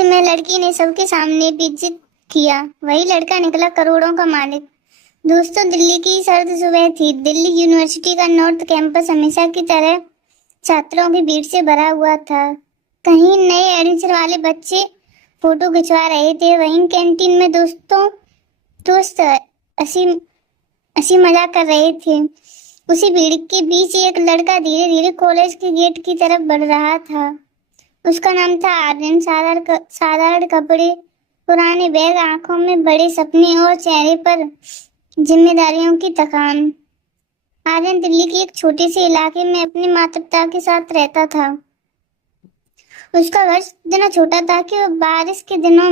में लड़की ने सबके सामने बेइज्जत किया। वही लड़का निकला करोड़ों का मालिक। दोस्तों, दिल्ली की सर्द सुबह थी। दिल्ली यूनिवर्सिटी का नॉर्थ कैंपस हमेशा की तरह छात्रों की भीड़ से भरा हुआ था। कहीं नए एडमिशन वाले बच्चे फोटो खिंचवा रहे थे, वहीं कैंटीन में दोस्त हंसी हंसी मजाक कर रहे थे। उसी भीड़ के बीच एक लड़का धीरे धीरे कॉलेज के गेट की तरफ बढ़ रहा था। उसका नाम था आर्यन। साधारण कपड़े, पुराने बैग, आंखों में बड़े सपने और चेहरे पर जिम्मेदारियों की थकान। आर्यन दिल्ली के एक छोटे से इलाके में अपने माता पिता के साथ रहता था। उसका घर इतना छोटा था कि वो बारिश के दिनों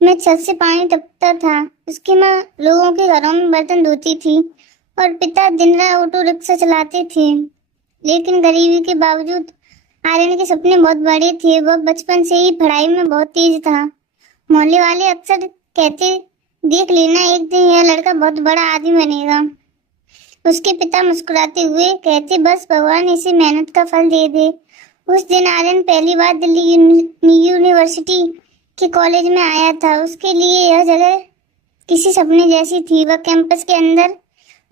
में छत से पानी टपकता था। उसकी माँ लोगों के घरों में बर्तन धोती थी और पिता दिन रात ऑटो रिक्शा चलाते थे। लेकिन गरीबी के बावजूद आर्यन के सपने बहुत बड़े थे। वह बचपन से ही पढ़ाई में बहुत तेज था। मोहल्ले वाले अक्सर कहते, देख लेना, एक दिन यह लड़का बहुत बड़ा आदमी बनेगा। उसके पिता मुस्कुराते हुए कहते, बस भगवान इसे मेहनत का फल दे दे। उस दिन आर्यन पहली बार दिल्ली यूनिवर्सिटी के कॉलेज में आया था। उसके लिए यह जगह किसी सपने जैसी थी। वह कैंपस के अंदर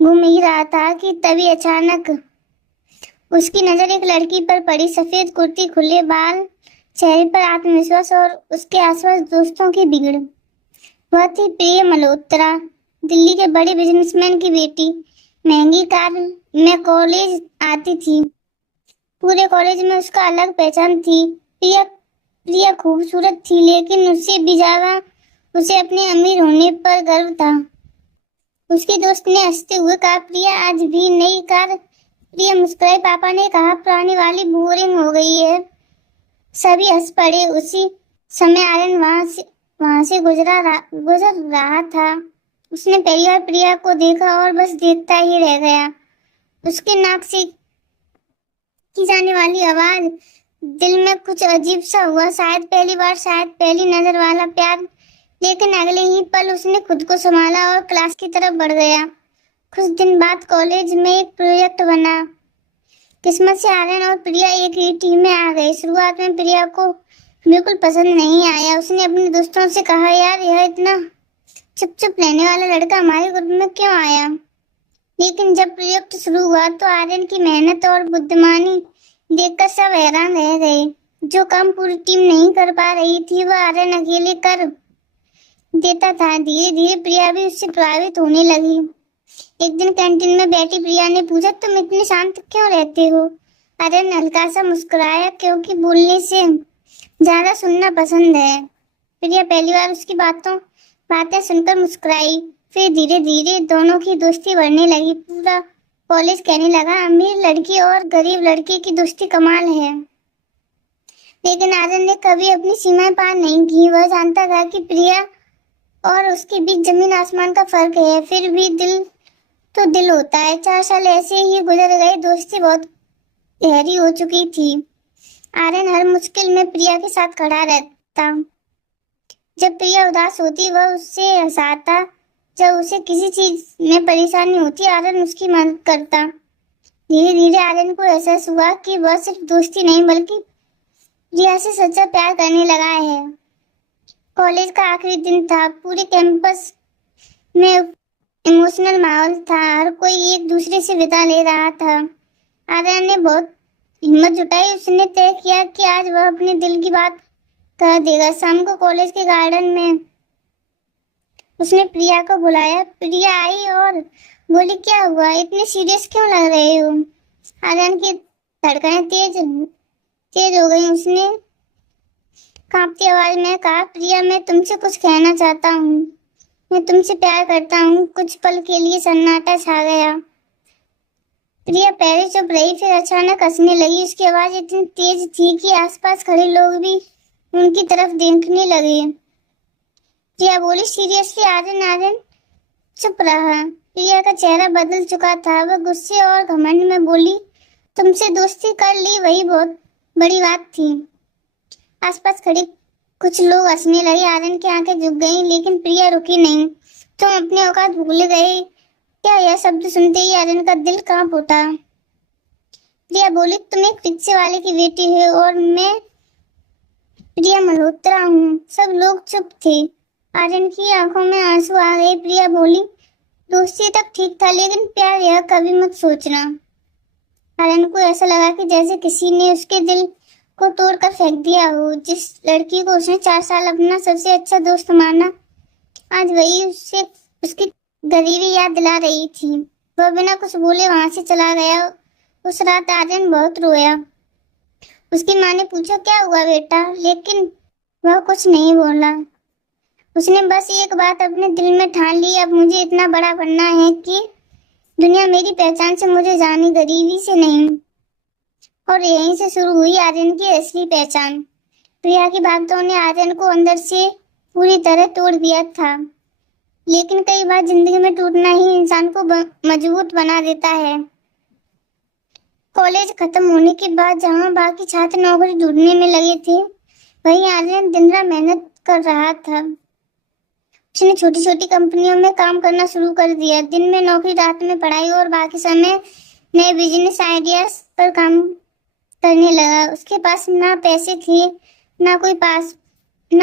घूम ही रहा था कि तभी अचानक उसकी नजर एक लड़की पर पड़ी। सफेद कुर्ती, खुले बाल, चेहरे पर आत्मविश्वास और उसके आसपास दोस्तों की भीड़। वह थी प्रिया मल्होत्रा, दिल्ली के बड़े बिजनेसमैन की बेटी। महंगी कार में कॉलेज आती थी। पूरे कॉलेज में उसका अलग पहचान थी। प्रिया खूबसूरत थी, लेकिन उससे भी ज्यादा उसे अपने अमीर होने पर गर्व था। उसके दोस्त ने हंसते हुए कहा, प्रिया आज भी नई कार। प्रिया मुस्कुराई। पापा ने कहा, पुरानी वाली बोरिंग हो गई है। सभी हंस पड़े। उसी समय आर्यन वहां से गुजर रहा था। उसने पहली बार प्रिया को देखा और बस देखता ही रह गया। उसके नाक से की जाने वाली आवाज, दिल में कुछ अजीब सा हुआ। शायद पहली बार, शायद पहली नजर वाला प्यार। लेकिन अगले ही पल उसने खुद को संभाला और क्लास की तरफ बढ़ गया। कुछ दिन बाद कॉलेज में एक प्रोजेक्ट बना। किस्मत से आर्यन और प्रिया एक ही टीम में आ गए। शुरुआत में प्रिया को बिल्कुल पसंद नहीं आया। उसने अपने दोस्तों से कहा, यार यह इतना चुप रहने वाला लड़का हमारे ग्रुप में क्यों आया। लेकिन जब प्रोजेक्ट शुरू हुआ तो आर्यन की मेहनत और बुद्धिमानी देखकर सब हैरान रह गए। जो काम पूरी टीम नहीं कर पा रही थी, वह आर्यन अकेले कर देता था। धीरे धीरे प्रिया भी उससे प्रभावित होने लगी। एक दिन कैंटीन में बैठी प्रिया ने पूछा, तुम इतने शांत क्यों रहते हो। आर्यन हल्का सा मुस्कुराया, क्योंकि बोलने से ज्यादा सुनना पसंद है। प्रिया पहली बार उसकी बातें सुनकर मुस्कुराई। फिर धीरे धीरे दोनों की दोस्ती बढ़ने लगी। पूरा कॉलेज कहने लगा, अमीर लड़की और गरीब लड़के की दोस्ती कमाल है। लेकिन आर्यन ने कभी अपनी सीमाएं पार नहीं की। वह जानता था कि प्रिया और उसके बीच जमीन आसमान का फर्क है। फिर भी दिल तो दिल होता है। 4 साल ऐसे ही गुजर गए। दोस्ती बहुत गहरी हो चुकी थी। आर्यन हर मुश्किल में प्रिया के साथ खड़ा रहता। जब प्रिया उदास होती, वह उससे हंसाता। जब उसे किसी चीज में परेशानी होती, आर्यन उसकी मदद करता। धीरे धीरे आर्यन को एहसास हुआ कि वह सिर्फ दोस्ती नहीं बल्कि प्रिया से सच्चा प्यार करने लगा है। कॉलेज का आखिरी दिन था। पूरे कैंपस में इमोशनल माहौल था। हर कोई एक दूसरे से विदा ले रहा था। आर्यन ने बहुत हिम्मत जुटाई। उसने तय किया कि आज वह अपने दिल की बात कह देगा। शाम को कॉलेज के गार्डन में उसने प्रिया को बुलाया। प्रिया आई और बोली, क्या हुआ, इतने सीरियस क्यों लग रहे हो। आर्यन की धड़कनें तेज हो गई। उसने कांपती आवाज में कहा, प्रिया मैं तुमसे कुछ कहना चाहता हूँ। मैं तुमसे प्यार करता हूँ। कुछ पल के लिए सन्नाटा छा गया। प्रिया पहले चुप रही, फिर अचानक हंसने लगी। उसकी आवाज इतनी तेज थी कि आसपास खड़े लोग भी उनकी तरफ देखने लगे। प्रिया बोली, सीरियसली आर्यन। चुप रहा। प्रिया का चेहरा बदल चुका था। वह गुस्से और घमंड में बोली, तुमसे दोस्ती कर ली, वही बहुत बड़ी बात थी। आसपास खड़े कुछ लोग हंसने लगे। आर्यन की आंखें झुक गईं, लेकिन प्रिया रुकी नहीं। तुम अपने औकात भूल गए क्या। यह शब्द सुनते ही आर्यन का दिल कांप उठा। प्रिया बोली, तुम एक रिक्शे वाले की बेटी हो और मैं प्रिया मल्होत्रा हूँ। सब लोग चुप थे। आर्यन की आंखों में आंसू आ गए। प्रिया बोली, दोस्ती तक ठीक था, लेकिन प्यार यह कभी मत सोचना। आर्यन को ऐसा लगा कि जैसे किसी ने उसके दिल को तोड़कर फेंक दिया हो। जिस लड़की को उसने 4 साल अपना सबसे अच्छा दोस्त माना, आज वही उससे उसकी गरीबी याद दिला रही थी। वह बिना कुछ बोले वहां से चला गया। उस रात आर्यन बहुत रोया। उसकी माँ ने पूछा, क्या हुआ बेटा, लेकिन वह कुछ नहीं बोला। उसने बस एक बात अपने दिल में ठान ली, अब मुझे इतना बड़ा बनना है कि दुनिया मेरी पहचान से मुझे जाने, गरीबी से नहीं। और यहीं से शुरू हुई आर्यन की असली पहचान। प्रिया की भागदौड़ ने आर्यन को अंदर से पूरी तरह तोड़ दिया था। लेकिन कई बार जिंदगी में टूटना ही इंसान को मजबूत बना देता है। कॉलेज खत्म होने के बाद जहां बाकी छात्र नौकरी ढूंढने में लगे थे, वहीं आर्यन दिन रात मेहनत कर रहा था। उसने छोटी छोटी कंपनियों में काम करना शुरू कर दिया। दिन में नौकरी, रात में पढ़ाई और बाकी समय नए बिजनेस आइडियाज पर काम करने लगा। उसके पास ना पैसे थे, ना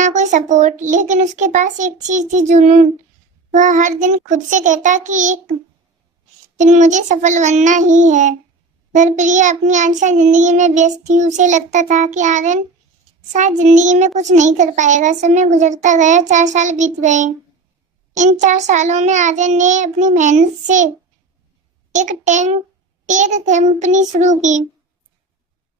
कोई सपोर्ट, लेकिन उसके पास एक चीज थी, जुनून। वह हर दिन खुद से कहता कि एक दिन मुझे सफल बनना ही है। घर प्रिया अपनी आशा जिंदगी में व्यस्त थी। उसे लगता था कि आर्यन शायद जिंदगी में कुछ नहीं कर पाएगा। समय गुजरता गया, 4 साल बीत गए। इन 4 सालों में आर्यन ने अपनी मेहनत से एक टेक कंपनी शुरू की।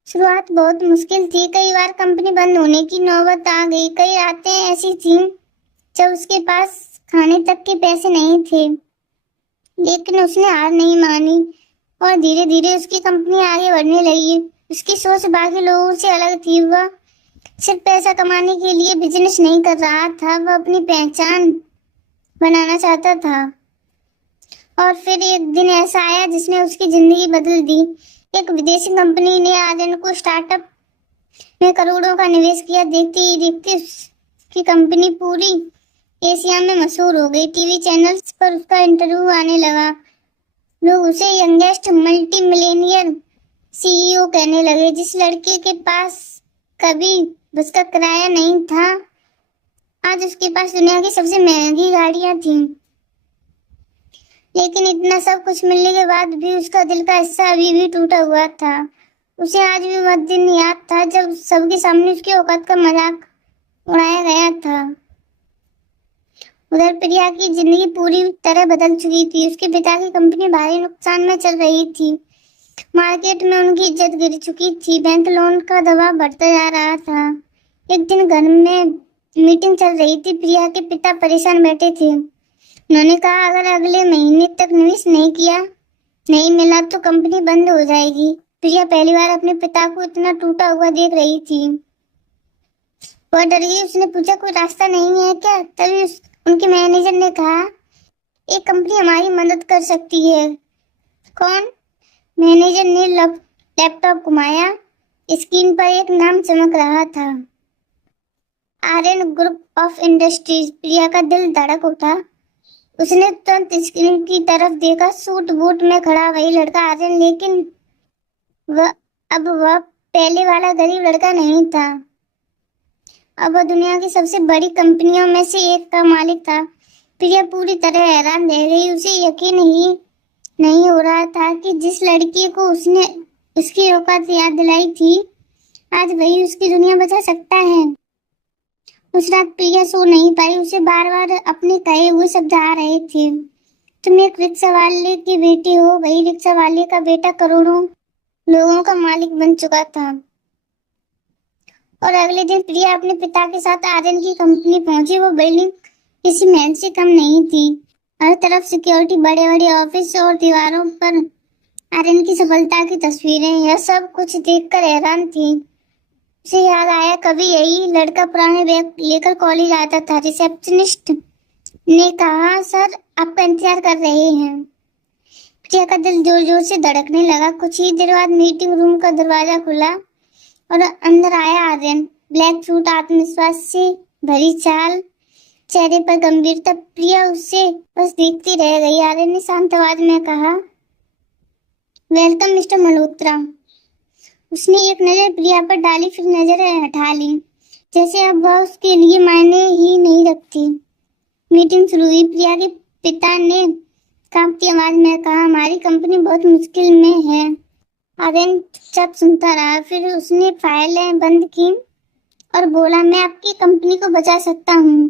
शुरुआत बहुत मुश्किल थी। कई बार कंपनी बंद होने की नौबत आ गई। कई रातें ऐसी थीं जब उसके पास खाने तक के पैसे नहीं थे, लेकिन उसने हार नहीं मानी और धीरे धीरे उसकी कंपनी आगे बढ़ने लगी। उसकी सोच बाकी लोगों से अलग थी। वह सिर्फ पैसा कमाने के लिए बिजनेस नहीं कर रहा था, वह अपनी पहचान बनाना चाहता था। और फिर एक दिन ऐसा आया जिसने उसकी जिंदगी बदल दी। एक विदेशी कंपनी ने आर्यन को स्टार्टअप में करोड़ों का निवेश किया। देखते ही देखते उसकी कंपनी पूरी एशिया में मशहूर हो गई। टीवी चैनल्स पर उसका इंटरव्यू आने लगा। लोग उसे यंगेस्ट मल्टी मिलियनियर सीईओ कहने लगे। जिस लड़के के पास कभी बस का किराया नहीं था, आज उसके पास दुनिया की सबसे महंगी गाड़ियां थीं। लेकिन इतना सब कुछ मिलने के बाद भी उसका दिल का हिस्सा अभी भी टूटा हुआ था। उसे आज भी वह दिन याद था जब सबके सामने उसकी औकात का मजाक उड़ाया गया था। उधर प्रिया की जिंदगी पूरी तरह बदल चुकी थी। उसके पिता की कंपनी भारी नुकसान में चल रही थी। मार्केट में उनकी इज्जत गिर चुकी थी। बैंक लोन का दबाव बढ़ता जा रहा था। एक दिन घर में मीटिंग चल रही थी। प्रिया के पिता परेशान बैठे थे। उन्होंने कहा, अगर अगले महीने तक निवेश नहीं मिला तो कंपनी बंद हो जाएगी। प्रिया पहली बार अपने पिता को इतना टूटा हुआ देख रही थी। वह डर गई। उसने पूछा, कोई रास्ता नहीं है क्या? तभी उनके मैनेजर ने कहा, एक कंपनी हमारी मदद कर सकती है। कौन? मैनेजर ने लैपटॉप घुमाया। स्क्रीन पर एक नाम चमक रहा था, आर्यन ग्रुप ऑफ इंडस्ट्रीज। प्रिया का दिल धड़क उठा। उसने तुरंत स्क्रीन की तरफ देखा। सूट बूट में खड़ा वही लड़का आर्यन, लेकिन वह पहले वाला गरीब लड़का नहीं था। अब वह दुनिया की सबसे बड़ी कंपनियों में से एक का मालिक था। प्रिया पूरी तरह हैरान रह गई। उसे यकीन ही नहीं हो रहा था कि जिस लड़की को उसने उसकी औकात याद दिलाई थी, आज वही उसकी दुनिया बचा सकता है। उस रात प्रिया सो नहीं पाई। उसे बार बार अपने कहे हुए शब्द आ रहे थे, तुम एक रिक्शा वाले की बेटी हो। वही रिक्शा वाले का बेटा करोड़ों लोगों का मालिक बन चुका था। और अगले दिन प्रिया अपने पिता के साथ आर्यन की कंपनी पहुंची। वो बिल्डिंग किसी महल से कम नहीं थी। हर तरफ सिक्योरिटी, बड़े बड़े ऑफिस और दीवारों पर आर्यन की सफलता की तस्वीरें। यह सब कुछ देखकर हैरान थी। उसे याद आया, कभी यही लड़का पुराने बैग लेकर कॉलेज आता था। रिसेप्शनिस्ट ने कहा, सर आपका इंतजार कर रहे हैं। प्रिया का दिल जोर जोर से धड़कने लगा। कुछ ही देर बाद मीटिंग रूम का दरवाजा खुला और अंदर आया आर्यन। ब्लैक सूट, आत्मविश्वास से भरी चाल, चेहरे पर गंभीरता। प्रिया उसे बस देखती रह गई। आर्यन ने शांत आवाज में कहा, वेलकम मिस्टर मल्होत्रा। उसने एक नजर प्रिया पर डाली, फिर नजर हटा ली। जैसे अब वह उसके लिए मायने ही नहीं रखती। मीटिंग शुरू हुई। प्रिया के पिता ने कांपती आवाज में कहा, हमारी कंपनी बहुत मुश्किल में है। आर्यन चुपचाप सुनता रहा। फिर उसने फाइलें बंद की और बोला, मैं आपकी कंपनी को बचा सकता हूँ।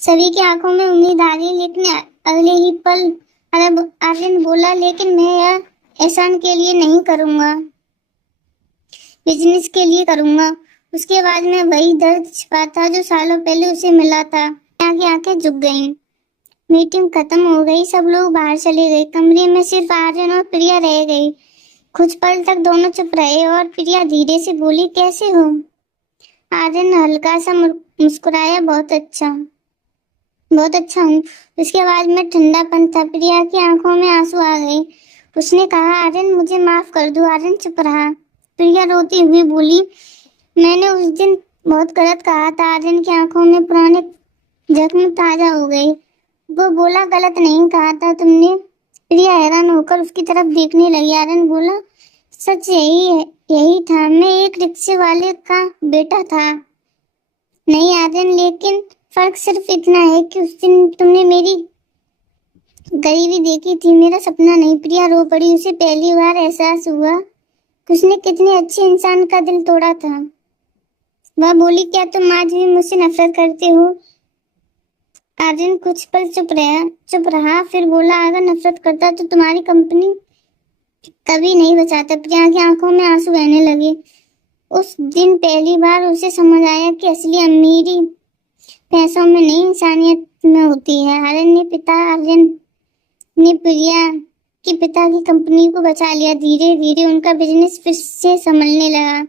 सभी की आंखों में उम्मीद आ गई, लेकिन अगले ही पल आर्यन बोला, लेकिन मैं यह एहसान के लिए नहीं करूँगा, बिजनेस के लिए करूँगा। उसकी आवाज में वही दर्द छिपा था जो सालों पहले उसे मिला था। प्रिया की आंखें झुक गईं। मीटिंग खत्म हो गई। सब लोग बाहर चले गए। कमरे में सिर्फ आर्यन और प्रिया रह गई। कुछ पल तक दोनों चुप रहे और प्रिया धीरे से बोली, कैसे हो? आर्यन हल्का सा मुस्कुराया, बहुत अच्छा हूँ। उसकी आवाज में ठंडापन था। प्रिया की आंखों में आंसू आ गए। उसने कहा, आर्यन मुझे माफ कर दो। आर्यन चुप रहा। प्रिया रोती हुई बोली, मैंने उस दिन बहुत गलत कहा था। आर्यन की आंखों में पुराने जख्म ताजा हो गए। वो बोला, गलत नहीं कहा था तुमने। प्रिया हैरान होकर उसकी तरफ देखने लगी। आर्यन बोला, सच यही था। मैं एक रिक्शे वाले का बेटा था। नहीं आर्यन, लेकिन फर्क सिर्फ इतना है कि उस दिन तुमने मेरी गरीबी देखी थी, मेरा सपना नहीं। प्रिया रो पड़ी। उसे पहली बार एहसास हुआ कि उसने कितने अच्छे इंसान का दिल तोड़ा था। वह बोली, क्या तुम आज भी मुझसे नफरत करते हो? आर्यन कुछ पल चुप रहा। फिर बोला, अगर नफरत करता तो तुम्हारी कंपनी कभी नहीं बचाता। प्रिया की आंखों में आंसू बहने लगे। उस दिन पहली बार उसे समझ आया कि असली अमीरी पैसों में नहीं, इंसानियत में होती है। आर्यन ने प्रिया के पिता की कंपनी को बचा लिया। धीरे धीरे उनका बिजनेस फिर से संभलने लगा।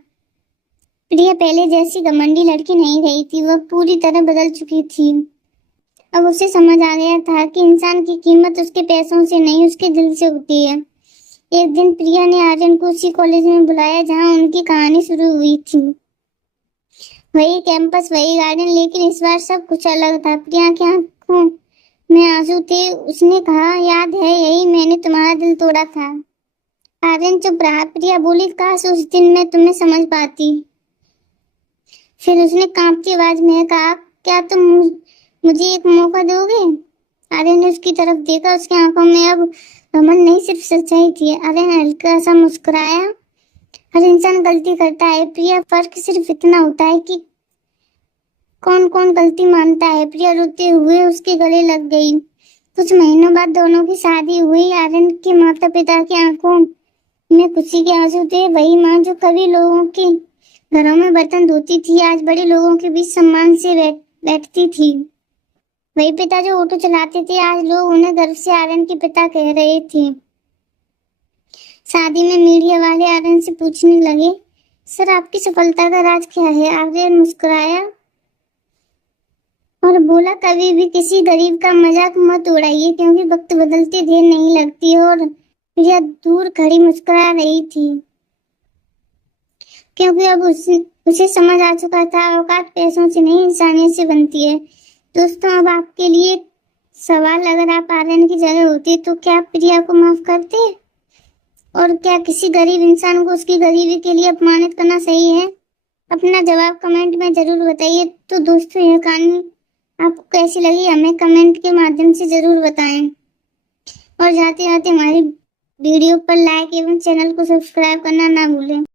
प्रिया पहले जैसी घमंडी लड़की नहीं रही थी। वह पूरी तरह बदल चुकी थी। अब उसे समझ आ गया था कि इंसान की कीमत उसके पैसों से नहीं, उसके दिल से होती है। एक दिन प्रिया ने आर्यन को उसी कॉलेज में बुलाया जहां उनकी कहानी शुरू हुई थी। वही कैंपस, वही गार्डन, लेकिन इस बार सब कुछ अलग था। प्रिया की आंखों में आंसू थे। उसने कहा, याद है, यही मैंने तुम्हारा दिल तोड़ा था। आर्यन चुप रहा। प्रिया बोली, काश उस दिन मैं तुम्हें समझ पाती। फिर उसने कांपती आवाज में कहा, क्या तुम मुझे एक मौका दोगे? आर्यन ने उसकी तरफ देखा। उसकी आंखों में अब घमंड नहीं, सिर्फ सच्चाई थी। आर्यन हल्का सा मुस्कुराया। हर इंसान गलती करता है प्रिया, फर्क सिर्फ इतना होता है कि कौन कौन गलती मानता है। प्रिया रोते हुए उसके गले लग गई। कुछ महीनों बाद दोनों की शादी हुई। आर्यन के माता पिता की आंखों में खुशी के आंसू थे। वही माँ जो कभी लोगों के घरों में बर्तन धोती थी, आज बड़े लोगों के बीच सम्मान से बैठती थी। वही पिता जो ऑटो चलाते थे, आज लोग उन्हें गर्व से आर्यन के पिता कह रहे थे। शादी में मीडिया वाले आर्यन से पूछने लगे, सर आपकी सफलता का राज क्या है? आर्यन मुस्कुराया और बोला, कभी भी किसी गरीब का मजाक मत उड़ाइए, क्योंकि वक्त बदलते देर नहीं लगती। और प्रिया दूर खड़ी मुस्कुरा रही थी, क्योंकि अब उसे समझ आ चुका था, औकात पैसों से नहीं, इंसानियत से बनती है। दोस्तों, अब आपके लिए सवाल, अगर आप आर्यन की जगह होते तो क्या प्रिया को माफ करते? और क्या किसी गरीब इंसान को उसकी गरीबी के लिए अपमानित करना सही है? अपना जवाब कमेंट में जरूर बताइए। तो दोस्तों, यह कहानी आपको कैसी लगी हमें कमेंट के माध्यम से जरूर बताएं। और जाते जाते हमारी वीडियो पर लाइक एवं चैनल को सब्सक्राइब करना ना भूलें।